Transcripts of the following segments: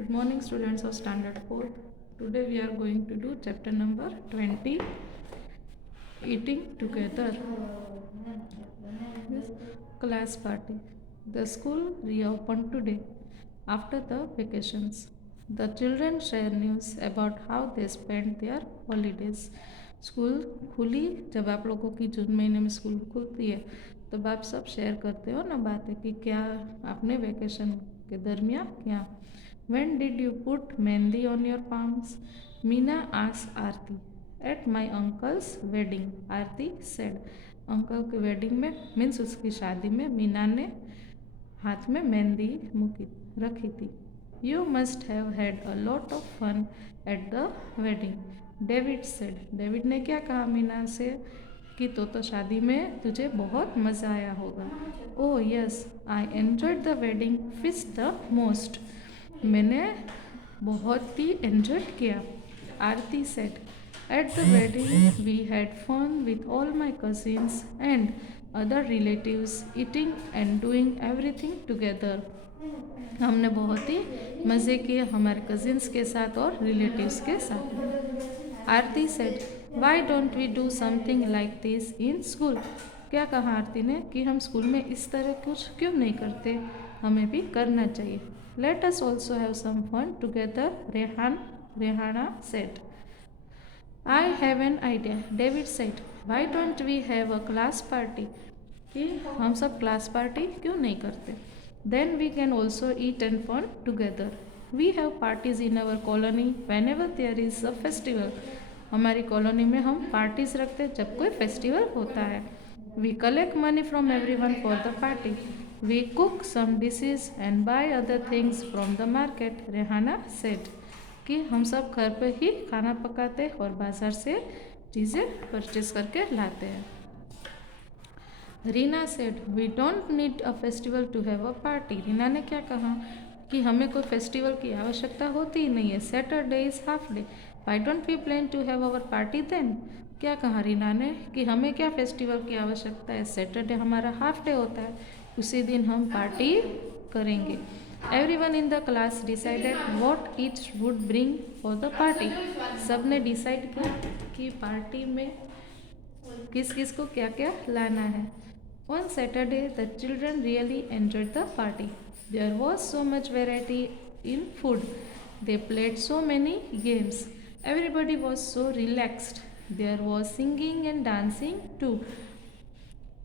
Good morning, students of Standard 4th. Today we are going to do chapter number 20, Eating Together. This class party. The school reopened today after the vacations. The children share news about how they spent their holidays. School खुली जब आप लोगों की जून महीने में school खुलती है तब आप सब शेयर करते हो ना बातें कि क्या आपने वेकेशन के दरमियान क्या. When did you put mehndi on your palms? Meena asked Aarti. At my uncle's wedding, Aarti said. Uncle के वेडिंग में मीन्स उसकी शादी में मीना ने हाथ में मेहंदी रखी थी. You must have had a lot of fun at the wedding, David said. David ने क्या कहा मीना से कि तो शादी में तुझे बहुत मज़ा आया होगा. Oh yes, I enjoyed the wedding feast the most. मैंने बहुत ही एंजॉय किया. Aarti said. At the wedding we had fun with all my cousins and other relatives eating and doing everything together. हमने बहुत ही मज़े किए हमारे कजिन्स के साथ और रिलेटिव्स के साथ. Aarti said. Why don't we do something like this in school. क्या कहा आरती ने कि हम स्कूल में इस तरह कुछ क्यों नहीं करते, हमें भी करना चाहिए. Let us also have some fun together, Rehana said. I have an idea, David said. Why don't we have a class party? कि हम सब क्लास पार्टी क्यों नहीं करते. Then we can also eat and fun together. We have parties in our colony whenever there is a festival. हमारी colony में हम parties रखते जब कोई फेस्टिवल होता है. We collect money from everyone for the party. We cook some dishes and buy other things from the market, Rehana said. कि हम सब घर पर ही खाना पकाते और बाज़ार से चीज़ें परचेस करके लाते हैं. Reena said. We don't need a festival to have a party. Reena ने क्या कहा कि हमें कोई फेस्टिवल की आवश्यकता होती ही नहीं है. Saturday is half day. Why don't we plan to have our party then. क्या कहा रीना ने कि हमें क्या फेस्टिवल की आवश्यकता है, सैटरडे हमारा हाफ डे होता है, उसी दिन हम पार्टी करेंगे. Everyone in the class decided what each would bring for the party. सब ने डिसाइड किया कि पार्टी में किस किस को क्या क्या लाना है. On Saturday, the children really enjoyed the party. There was so much variety in food. They played so many games. Everybody was so relaxed. There was singing and dancing too.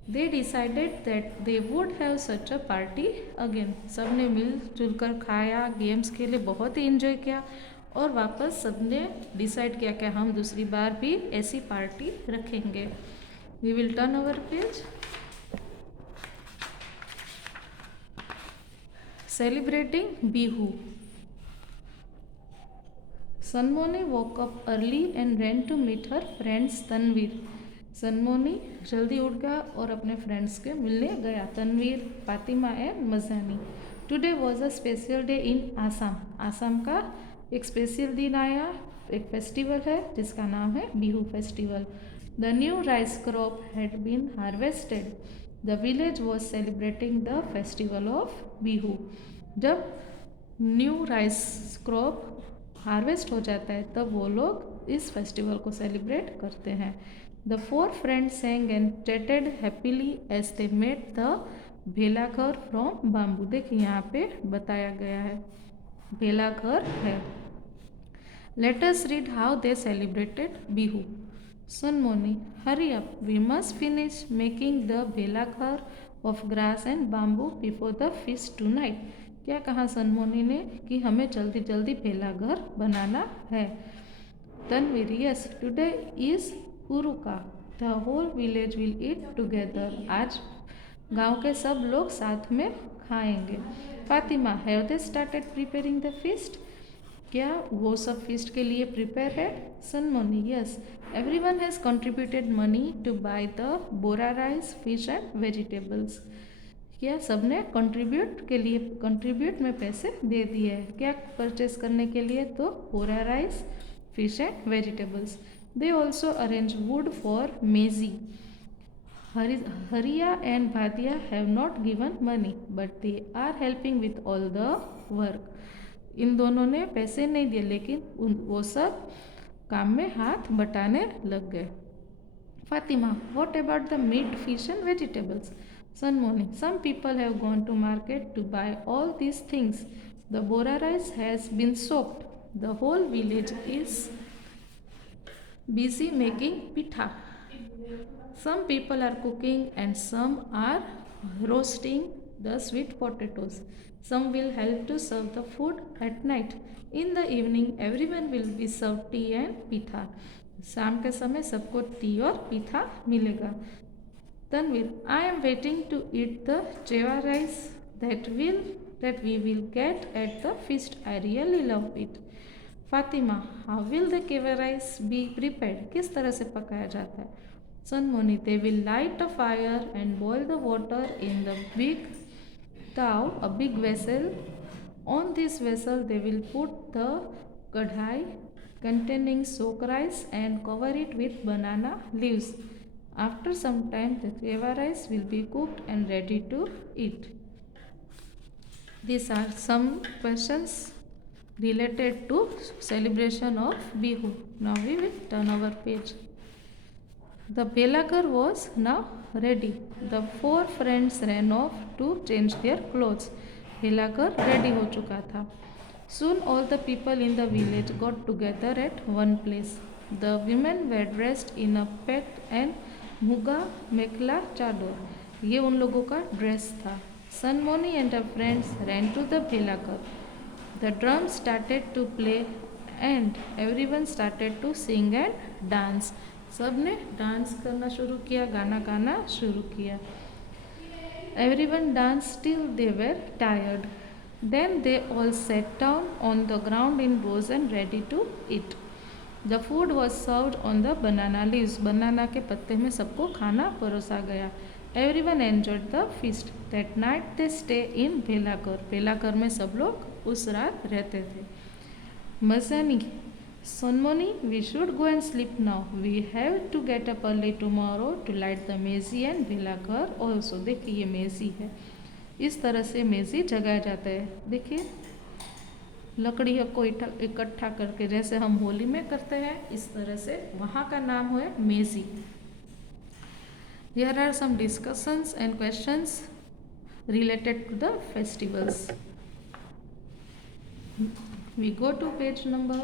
They decided that they would have such a party again. सबने मिलजुल कर खाया, games खेले, बहुत ही enjoy किया और वापस सबने डिसाइड किया कि हम दूसरी बार भी ऐसी पार्टी रखेंगे. We will turn our page. Celebrating Bihu. Sanmoni woke up early and ran to meet her friends Tanveer. सनमोनी जल्दी उठ गया और अपने फ्रेंड्स के मिलने गया. Tanveer, Fatima and Majani. Today was a special day in Assam. Assam का एक स्पेशल दिन आया, एक फेस्टिवल है जिसका नाम है Bihu festival. The new rice crop had been harvested. The village was celebrating the festival of Bihu. जब न्यू राइस क्रॉप हार्वेस्ट हो जाता है तब वो लोग इस फेस्टिवल को सेलिब्रेट करते हैं. The four friends sang and chatted happily as they made the भेलाघर फ्रॉम बाम्बू. देखिए यहाँ पे बताया गया है भेलाघर है. Let us read how they celebrated Bihu. Sanmoni. Hurry up, we must finish making the भेलाघर of grass and bamboo before the feast tonight. क्या कहा सनमोनी ने कि हमें जल्दी जल्दी भेलाघर बनाना है. Tanveer. Yes, today is Uruka. The whole village will eat together. आज गांव के सब लोग साथ में खाएंगे. Fatima. Have they started preparing the feast. क्या वो सब फीस्ट के लिए प्रिपेयर है. Sanmoni. Yes, everyone has contributed money to buy the bora rice, fish and vegetables. क्या सबने कंट्रीब्यूट में पैसे दे दिए हैं. क्या परचेस करने के लिए, तो bora rice, fish and vegetables. They also arrange wood for Meji. Haria and Bhadia have not given money but they are helping with all the work. इन दोनों ने पैसे नहीं दिए, लेकिन वो सब काम में हाथ बटाने लग गए. Fatima, what about the meat, fish and vegetables? Sunmoni, some people have gone to market to buy all these things. The bora rice has been soaked. The whole village is busy making pitha. Some people are cooking and some are roasting the sweet potatoes. Some will help to serve the food at night. In the evening, everyone will be served tea and pitha. शाम के समय सबको T और पीठा मिलेगा. Tanveer, I am waiting to eat the chewa rice that we will get at the feast. I really love it. Fatima, how will the chewa rice be prepared? किस तरह से पकाया जाता है? Sunmoni, they will light a fire and boil the water in the big taw, a big vessel. On this vessel, they will put the kadhai containing soaked rice and cover it with banana leaves. After some time, the chewa rice will be cooked and ready to eat. These are some questions related to celebration of Bihu. Now we will turn our page. The Belagar was now ready. The four friends ran off to change their clothes. Belagar ready हो चुका था. Soon all the people in the village got together at one place. The women were dressed in a pet and muga mekla chador. ये उन लोगों का dress था. Sunmoni and her friends ran to the Belagar. The drums started to play and everyone started to sing and dance. सब ने dance करना शुरू किया, गाना गाना शुरू किया. Everyone danced till they were tired. Then they all sat down on the ground in rows and ready to eat. The food was served on the banana leaves. Banana के पत्ते में सबको खाना परोसा गया. Everyone enjoyed the feast. That night they stay in Belagar. बेलागर में सब लोग उस रात रहते थे. Masani, Sonmoni, we should go and sleep now. We have to get up early tomorrow to light the mezi and Belagar also. देखिए ये मेजी है. इस तरह से मेजी जगाया जाता है. देखिए लकड़ी को इकट्ठा करके, जैसे हम होली में करते हैं, इस तरह से वहाँ का नाम है मेजी. Here are some discussions and questions related to the festivals. We go to page number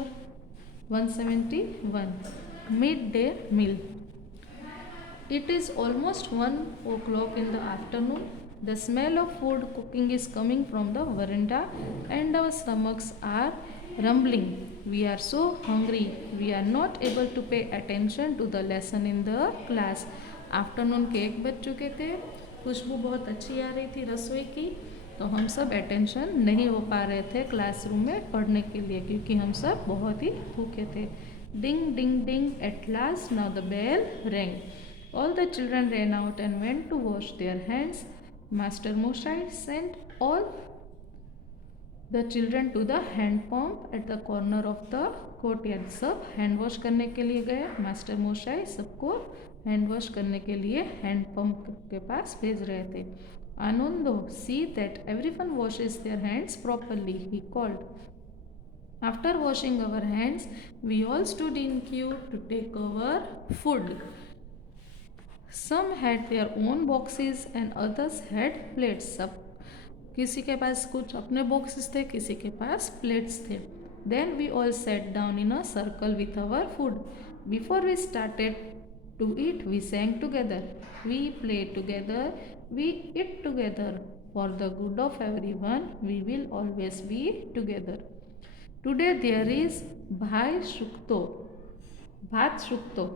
171. Midday meal. It is almost 1 o'clock in the afternoon. The smell of food cooking is coming from the veranda and our stomachs are rumbling. We are so hungry. We are not able to pay attention to the lesson in the class. Afternoon के 1 बज चुके थे. खुशबू बहुत अच्छी आ रही थी रसोई की, तो हम सब अटेंशन नहीं हो पा रहे थे क्लासरूम में पढ़ने के लिए, क्योंकि हम सब बहुत ही भूखे थे. Ding ding ding, at last now the bell rang. All the children ran out and went to wash their hands. Master Moshe sent all the children to the hand pump at the corner of the courtyard. सब hand wash करने के लिए गए. Master Moshai सबको hand wash करने के लिए hand pump के पास भेज रहे थे. आनंदो, see that everyone washes their hands properly, he called. After washing our hands, we all stood in queue to take our food. Some had their own boxes and others had plates. सब किसी के पास कुछ अपने boxes थे, किसी के पास plates थे. Then we all sat down in a circle with our food. Before we started to eat, we sang together. We played together. We eat together. For the good of everyone, we will always be together. Today there is Bhat Shukto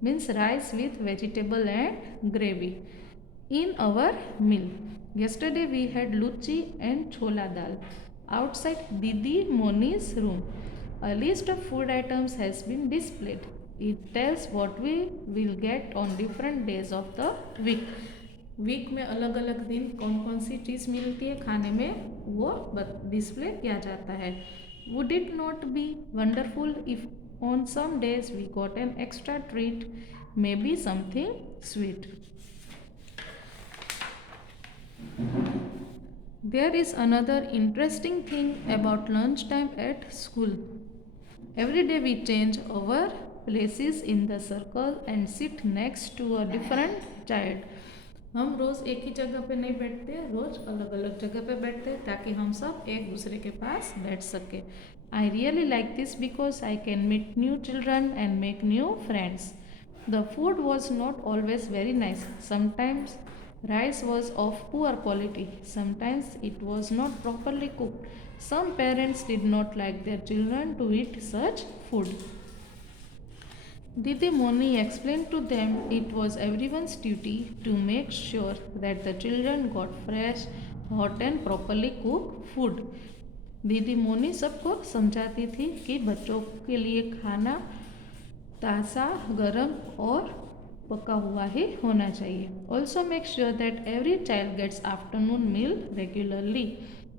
means rice with vegetable and gravy in our meal. Yesterday we had luchi and chola dal. Outside Didi Moni's room, a list of food items has been displayed. It tells what we will get on different days of the week. Week में अलग अलग दिन कौन कौन सी चीज़ मिलती है खाने में, वो डिस्प्ले किया जाता है. Would it not be wonderful if on some days we got an extra treat, maybe something sweet. There is another interesting thing about lunchtime at school. Every day we change our places in the circle and sit next to a different child. हम रोज़ एक ही जगह पे नहीं बैठते, रोज़ अलग अलग जगह पे बैठते हैं ताकि हम सब एक दूसरे के पास बैठ सके. I really like this because I can meet new children and make new friends. The food was not always very nice. Sometimes rice was of poor quality. Sometimes it was not properly cooked. Some parents did not like their children to eat such food. Didi Moni explained to them it was everyone's duty to make sure that the children got fresh, hot and properly cooked food. दीदी मोनी सबको समझाती थी कि बच्चों के लिए खाना ताज़ा, गर्म और पका हुआ ही होना चाहिए. Also make sure that every child gets afternoon meal regularly.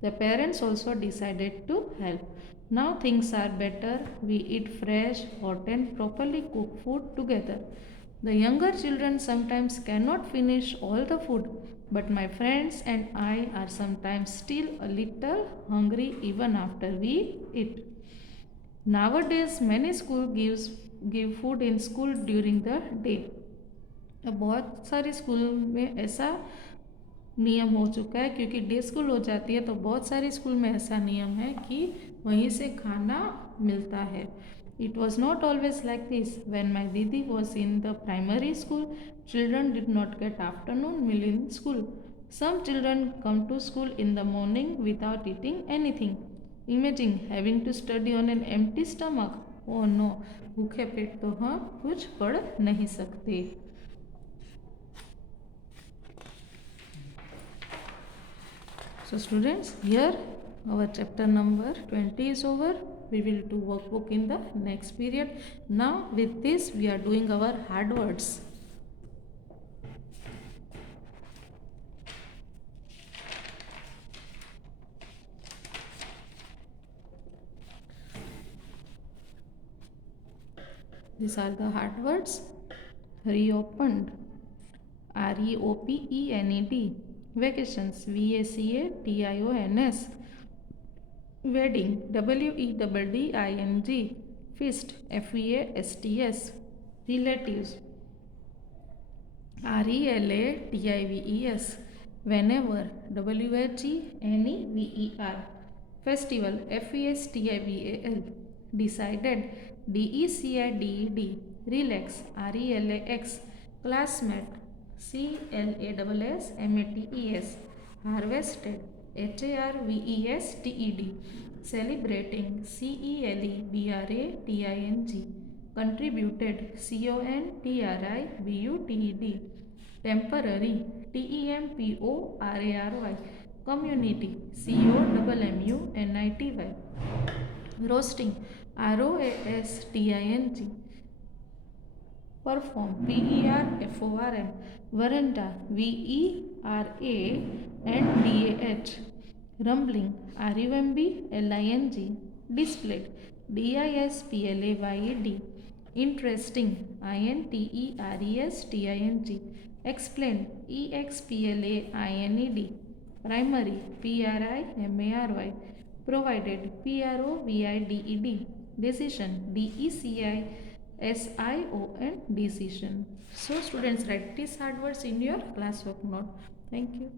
The parents also decided to help. Now things are better. We eat fresh, hot and properly cooked food together. The younger children sometimes cannot finish all the food, but my friends and I are sometimes still a little hungry even after we eat. Nowadays, many schools give food in school during the day. अब बहुत सारी school में ऐसा नियम हो चुका है क्योंकि डे स्कूल हो जाती है तो बहुत सारे स्कूल में ऐसा नियम है कि वहीं से खाना मिलता है. It was not always like this. When my Didi was in the primary school, children did not get afternoon meal in school. Some children come to school in the morning without eating anything. Imagine having to study on an empty stomach. Oh no, भूखे पेट तो हम कुछ पढ़ नहीं सकते. So students, here our chapter number 20 is over. We will do workbook in the next period. Now with this we are doing our hard words. These are the hard words. Reopened. REOPENED. Vacations. VACATIONS. Wedding. WEDDING. Feast. FEASTS. Relatives. RELATIVES. Whenever. WHENEVER. Festival. FESTIVAL. Decided. DECIDED. Relax. RELAX. Classmate. CLASSMATES. Harvested. HARVESTED. Celebrating. CELEBRATING. Contributed. CONTRIBUTED. Temporary. TEMPORARY. Community. COMMUNITY. Roasting. ROASTING. Perform. PERFORM. Veranda. VERANDAH. Rumbling. RUMBLING. Displayed. DISPLAYED. Interesting. INTERESTING. Explained. EXPLAINED. Primary. PRIMARY. Provided. PROVIDED. Decision. DECISION. Decision. So students, write these hard words in your classwork note. Thank you.